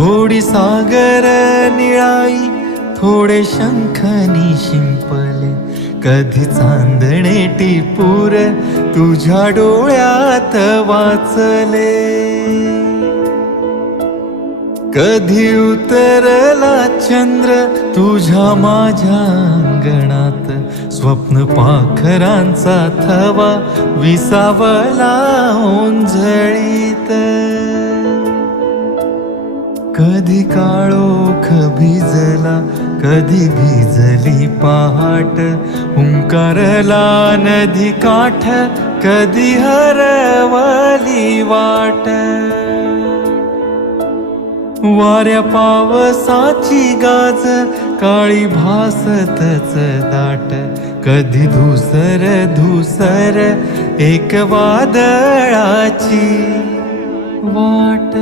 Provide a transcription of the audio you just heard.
थोडी सागर निळाई, थोडे शंखनी शिंपले, कधी चांदणे टिपूर तुझ्या डोळ्यात वाचले. कधी उतरला चंद्र तुझ्या माझ्या अंगणात, स्वप्न पाखरांचा थवा विसावला ओंजळीत. कधी काळोख भिजला, कधी भिजली पहाट, हुंकारला नदी काठ, कधी हरवली वाट. वाऱ्या पावसाची गाज काळी भासतच दाट, कधी धुसर धुसर एक वादळाची वाट.